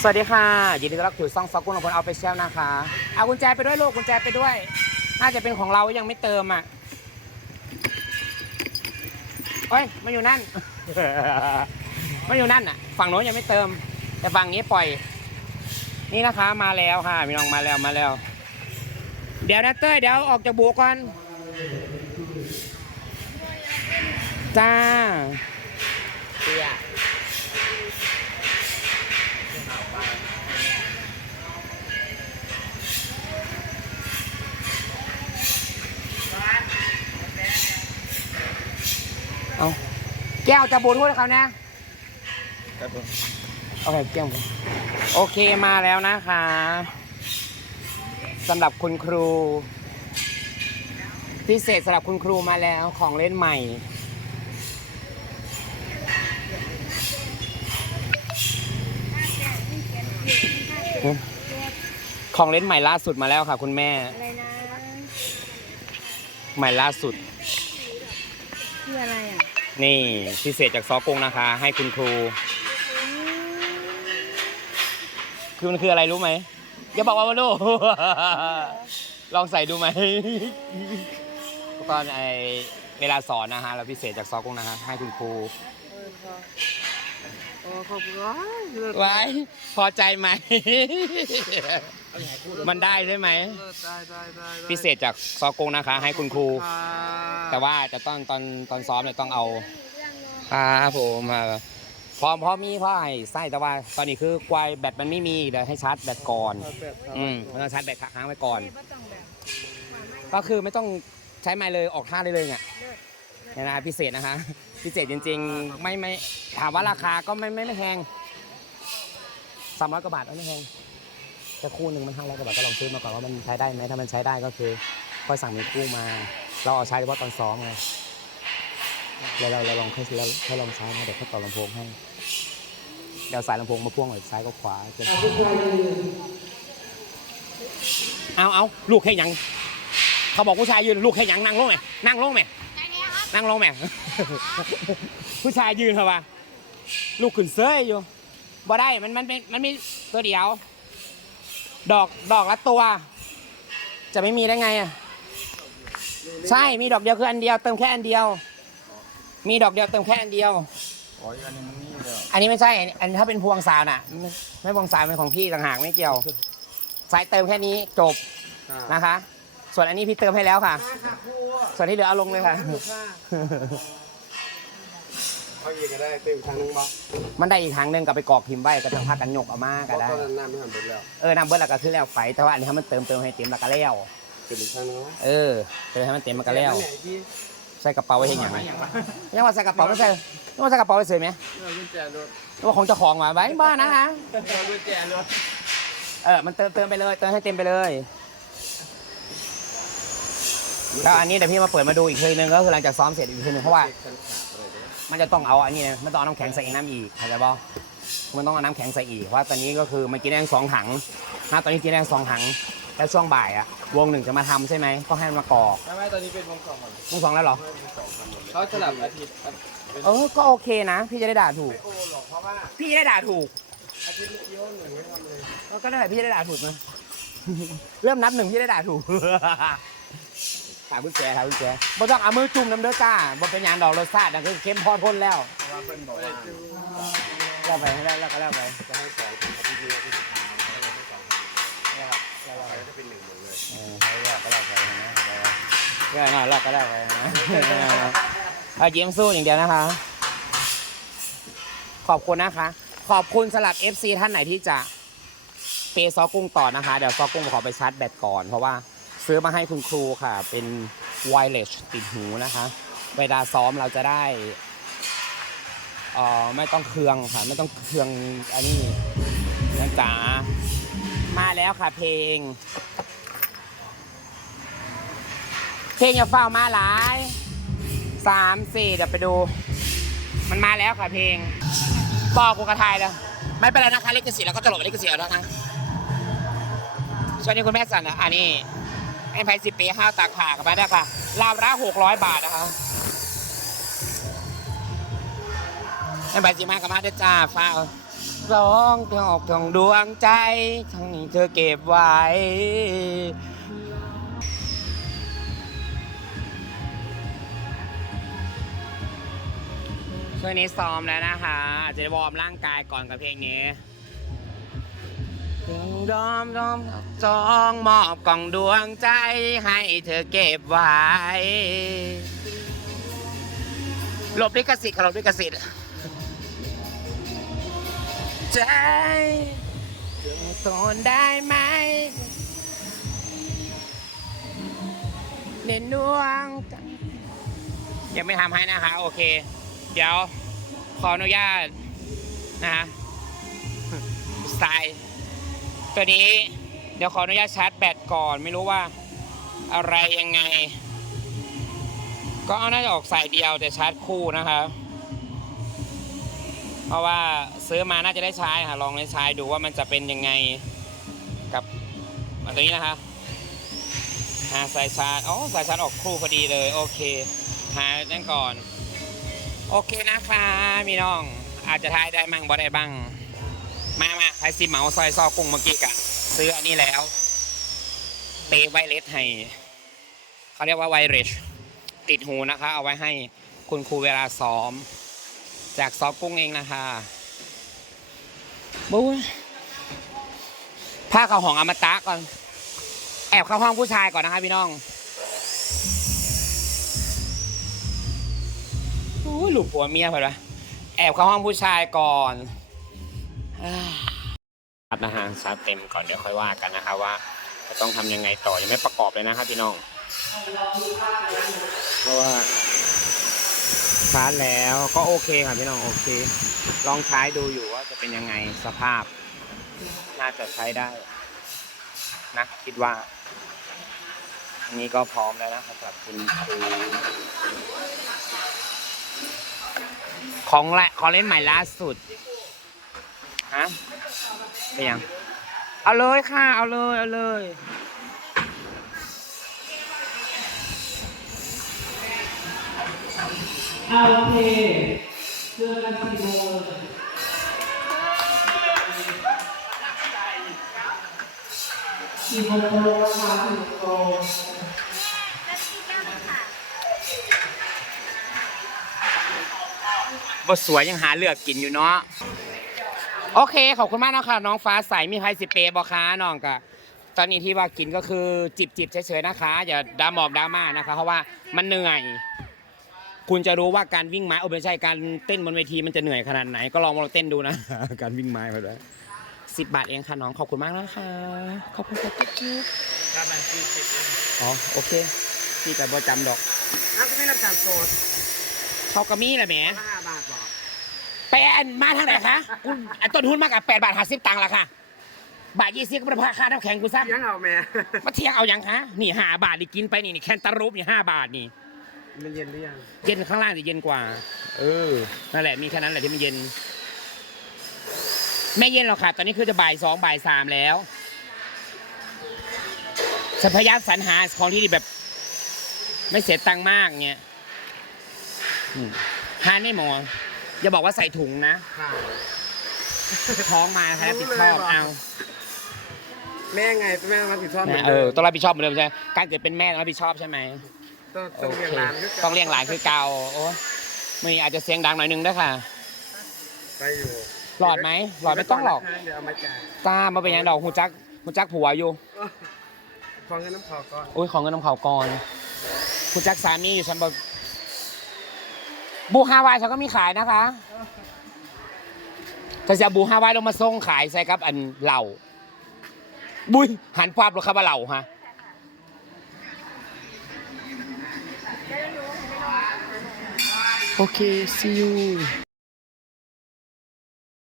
สวัสดีค่ะ ยินดีต้อนรับสู่ซ่องซอกกุ้งของคนเอาไปเชลนะคะ เอากุญแจไปด้วยลูกกุญแจไปด้วย น่าจะเป็นของเรายังไม่เติมอะเอ้ยมันอยู่นั่น มันอยู่นั่นอะ ฝั่งโน้นยังไม่เติม แต่ฝั่งนี้ปล่อย นี่นะคะมาแล้วค่ะพี่น้องมาแล้วมาแล้ว เดี๋ยวนะเต้ยเดี๋ยวออกจากบูก่อนจ้าเตี้ย เอาแก้วจะบูทูธให้เขาเนี่ยโอเคแก้วโอเคมาแล้วนะคะสำหรับคุณครู พิเศษสำหรับคุณครูมาแล้วของเล่นใหม่ ของเล่นใหม่ล่าสุดมาแล้วค่ะ คุณแม่ อะไรนะ ใหม่ล่าสุด คืออะไรอะนี่พิเศษจากซอกงนะคะ ให้คุณครู คือมันคืออะไรรู้ไหมอย่าบอกว่ามาดูลองใส่ดูไหมตอนไอเวลาสอนนะฮะเราพิเศษจากซอกงนะคะให้คุณครู โอ้ขอบคุณว้ายเลิศไว้พอใจไหม มันได้ใช่ไหมเลิศได้ได้ได้พิเศษจากซอกงนะคะ ให้คุณครูค่ะแต่ว่าจะต้องตอนตอนซ้อมเนี่ยต้องเอาครับผมอ่าพร้อมพร้อมมีพ่อให้ไส้แต่ว่าตอนนี้คือควายแบตมันไม่มีเดี๋ยวให้ชาร์จแบตก่อนแบบครับอืมมันต้องชาร์จแบตค้างไว้ก่อนไม่ต้องแบบความไม่ก็คือไม่ต้องใช้ไม้เลยออกท่าได้เลยเนี่ยเลิศเนี่ยนะพิเศษนะคะ พิเศษจริง ๆ ไม่ไม่ถามว่าราคาก็ไม่ไม่ไม่แพงสามร้อยกว่าบาทไม่แพงแต่คู่หนึ่งมันห้าร้อยกว่าบาทก็ลองซื้อมาก่อนว่ามันใช้ได้ไหมถ้ามันใช้ได้ก็คือค่อยสั่งเป็นคู่มา เราเอาใช้เฉพาะตอนซ้อมไงเราเราเราลองค่อยเราค่อยลองใช้นะเดี๋ยวค่อยต่อลำโพงให้เดี๋ยวสายลำโพงมาพ่วงหน่อยซ้ายก็ขวาจะเอาเอาลูกแค่ยัง เขาบอกผู้ชายยืนลูกแค่ยังนั่งลงไหมนั่งลงไหม นั่งลงไหมผู้ชายยืนเหรอวะลูกขึ้นเซยอยู่บ่ได้มันมันเป็นมันมีตัวเดียว ดอกดอกละตัว จะไม่มีได้ไงอะใช่มีดอกเดียวคืออันเดียวเติมแค่อันเดียว มีดอกเดียวเติมแค่อันเดียวอ๋ออันนี้มันนี่เลยอันนี้ไม่ใช่อันอันถ้าเป็นพวงสาวน่ะไม่ไม่พวงสาวเป็นของพี่ต่างหากไม่เกี่ยวสายเติมแค่นี้จบนะคะ ส่วนอันนี้พี่เติมให้แล้วค่ะ ค่ะครู ส่วนที่เหลือเอาลงเลยค่ะค่ะเขาอีกก็ได้เต็มทางนึงบ่มันได้อีกทางหนึงกับไปกรอกพิมพ์ไว้ก็ต้องพากันยกเอามาเพก็ราะได้ ตอนนั้นน้ำไม่หันไปแล้วเออนำเบิร์ดแล้วก็คือแล้วไฟแต่ว่าอันนี้ให้มันเติมเติมให้เต็มแล้วก็แล้ว เป็นอีกทางนึงวะเออเติมให้มันเต็มมันก็แล้ว ไหนที่ใส่กระเป๋าไว้เห็นอย่างไรยังว่าใส่กระเป๋าไม่ใส่ยังว่าใส่กระเป๋าไว้เฉยไหมเรากุญแจรถยังว่าของเจ้าของมาไว้บ้านนะคะ เรากุญแจรถเออ มันเติมเติมไปเลย เติมให้เต็มไปเลย แล้วอันนี้เดี๋ยวพี่มาเปิดมาดูอีกทีนึงก็คือหลังจากซ้อมเสร็จอีกทีนึงเพราะว่าฉันขาดอะไรไปแล้วมันจะต้องเอาอันนี้นะมันต้องเอาน้ำแข็งใส่อีกน้ำอีกเข้าใจป่มันต้องเอาน้ำแข็งใส่อีกเพราะว่าตอนนี้ก็คือมันกินแดงสองถังนะตอนนี้กินแดงสองถังแล้วช่วงบ่ายอะวงหนึ่งจะมาทำใช่ไหมก็ให้มันมากรอกไม่ไม่ตอนนี้เป็นวงสองก่อนวงสองแล้วเหรอเขาสลับอาทิตย์เออก็โอเคนะ พี่จะได้ด่าถูก โอ้หรอกเพราะว่าพี่จะได้ด่าถูกอาทิตย์เดียวหนึ่งไม่ทำเลยก็ได้แหละพี่จะได้ด่าถูกนะ เริ่มนับหนึ่งพี่ได้ด่าถูก ถามคุณแจถามคุณแจบ่ต้องเอามือจุ่มน้ำเด้อจ้าบ่เป็นหยางดอกรสชาตินั่นคือเข้มพอทนแล้วเพราะว่าเป็นบอกว่าแล้วไปแล้วแล้วก็แล้วไปจะให้สองอาทิตย์นี้อาทิตย์สุดท้ายแล้วให้สองแล้วแล้วแล้วจะเป็นหนึ่งหมดเลยเออให้แล้วก็แล้วไปนะแล้วก็แล้วก็แล้วไปนะเอายิ้มสู้อย่างเดียวนะคะ ขอบคุณนะคะ ขอบคุณสำหรับ FC ท่านไหนที่จะเปย์ซอกุ้งต่อนะคะ เดี๋ยวซอกุ้งขอไปชาร์จแบตก่อนเพราะว่า ซื้อมาให้คุณครูค่ะ เป็นไวเลสติดหูนะคะ เวลาซ้อมเราจะได้ออไม่ต้องเคืองค่ะ ไม่ต้องเคืองอันนี้นะจ๋ามาแล้วค่ะเพลง เพลงอย่าเฝ้ามาหลายสามสี่เดี๋ยวไปดู มันมาแล้วค่ะเพลงบอกกูกระทายเลยไม่เป็นไรนะคะลิขสิทธิ์แล้วก็ตลกกับลิขสิทธิ์แล้วนะสวัสดีคุณแม่สันนะอันนี้ ไอ้ไพสิบปีห้าวตากผ่ากันมาได้ค่ะราวละหกร้อยบาทนะคะไอ้ไพสิบห้ากับมาด้จ้าฟ้าสองเธอออกทองดวงใจ ทั้งนี้เธอเก็บไว้ช่วงนี้ซ้อมแล้วนะคะ จะวอร์มร่างกายก่อนกับเพลงนี้ ดอมดอมจองมอบกล่องดวงใจให้เธอเก็บไว้ หลบลิขสิทธิ์ค่ะหลบลิขสิทธิ์ใจเธอทนได้ไหมเน้นดวงยังไม่ทำให้นะคะ โอเค เดี๋ยว ขออนุญาต นะฮะสไตล์ ตัวนี้เดี๋ยวขออนุญาตชาร์จแบตก่อน ไม่รู้ว่าอะไรยังไง ก็เอาน่าจะออกสายเดียวแต่ชาร์จคู่นะคะเพราะว่าซื้อมาน่าจะได้ใช้ค่ะลองได้ใช้ดูว่ามันจะเป็นยังไงกับอันตัวนี้นะคะหาสายชาร์จอ๋อสายชาร์จออกคู่พอดีเลย โอเค หานั่นก่อน โอเคนะคะพี่น้องอาจจะทายได้มั่งบ่ได้บ้าง มามาใครสิเหมาซอยซอกุ้งเมื่อกี้กะซื้ออันนี้แล้วเตไวเลสให้เขาเรียกว่าไวเรชติดหูนะคะ เอาไว้ให้คุณครูเวลาซ้อม จากซอกุ้งเองนะคะบู๊ผ้าเขาวหองอมตะก่อน แอบเข้าห้องผู้ชายก่อนนะคะพี่น้องอู้ยหลุมผัวเมียเปล่าแอบเข้าห้องผู้ชายก่อน อ่ารับอาหารชาเต็มก่อนเดี๋ยวค่อยว่ากันนะคะว่าจะต้องทำยังไงต่อยังไม่ประกอบเลยนะครับพี่น้อง เพราะว่าชาร์จแล้วก็โอเคค่ะพี่น้องโอเค ลองใช้ดูอยู่ว่าจะเป็นยังไงสภาพ น่าจะใช้ได้นะคิดว่าอันนี้ก็พร้อมแล้วนะครับสำหรับคุณครูของละของเล่นใหม่ล่าสุด ฮะเป็นยัง เอาเลยค่ะ เอาเลย เอาเลยอ่าโอเคเจอกันสี่โมงสี่โมงตรงนะคะสี่โมงตรงบทสวยยังหาเลือกกินอยู่เนาะ โอเค ขอบคุณมากนะคะน้องฟ้าใสมีใครสิเปย์บอค้าน้องกะตอนนี้ที่ว่ากินก็คือจิบจิบๆเฉยๆนะคะ อย่าดราหมอกดราม่านะคะ เพราะว่ามันเหนื่อย คุณจะรู้ว่าการวิ่งไม้โอ้ไม่ใช่การเต้นบนเวทีมันจะเหนื่อยขนาดไหน ก็ลองมาลองเต้นดูนะ การวิ่งไม้ไปแล้วสิบบาทเองค่ะน้องขอบคุณมากนะคะขอบคุณครับถ้ามันสี่สิบอ๋อโอเคพี่กับบอจำดอกน้ำก็ไม่รับจากโซดเขากระมี่แหละแหมห้าบาทบอกไป อันมาทางไหนคะกูอันต้นทุนมากกับแปดบาทห้าสิบตังค์ละค่ะ บาทยี่สิบก็เป็นราคาน้ำแข็งกูซะยังเอาแม่มาเที่ยงเอาอย่างคะนี่ห้าบาทนี่กินไปนี่นี่แคนตารูปนี่ห้าบาทนี่ มันเย็นหรือยัง เย็นข้างล่างจะเย็นกว่า เออ นั่นแหละ มีแค่นั้นแหละที่มันเย็น ไม่เย็นหรอกค่ะ ตอนนี้คือจะบ่ายสองบ่ายสามแล้วฉันพยายามสรรหาของที่แบบ ไม่เสียตังค์มากเงี้ยอืมทานไม่หมอ อย่าบอกว่าใส่ถุงนะ ค่ะ ท้องมาค่ะรับผิดชอบรู้เลยว่ะ เอาแม่ไงเป็นแม่รับผิดชอบหมืนะนเอดิอมต้องรับผิดชอบเหมือนเดิมใช่ไหมการเกิดเป็นแม่ต้องรับผิดชอบใช่ไหมต้องต้องเลี้ยงหลานคือต้องเลี้ยงหลานคือเก่าโอ้มือนี้อาจจะเสียงดังหน่อยนึงด้วยค่ะ ไปอยู่หลอดไหมหลอดไม่ต้องหรอก เดี๋ยวเอามาจ่ายตามมาเป็นยังดอกหูจักหูจักผัวอยู่ขอเงินน้ำพอก่อนโอ้ยของเงินน้ำเขาก่อนหูจักสามีอยู่ฉันบอก บูฮาวายเขาก็มีขายนะคะแต่จะบูฮาวายลงมาส่งขายใส่ครับอันเหล่า บุยหันภาพหรอครับว่าเหล่าฮะโอเค see you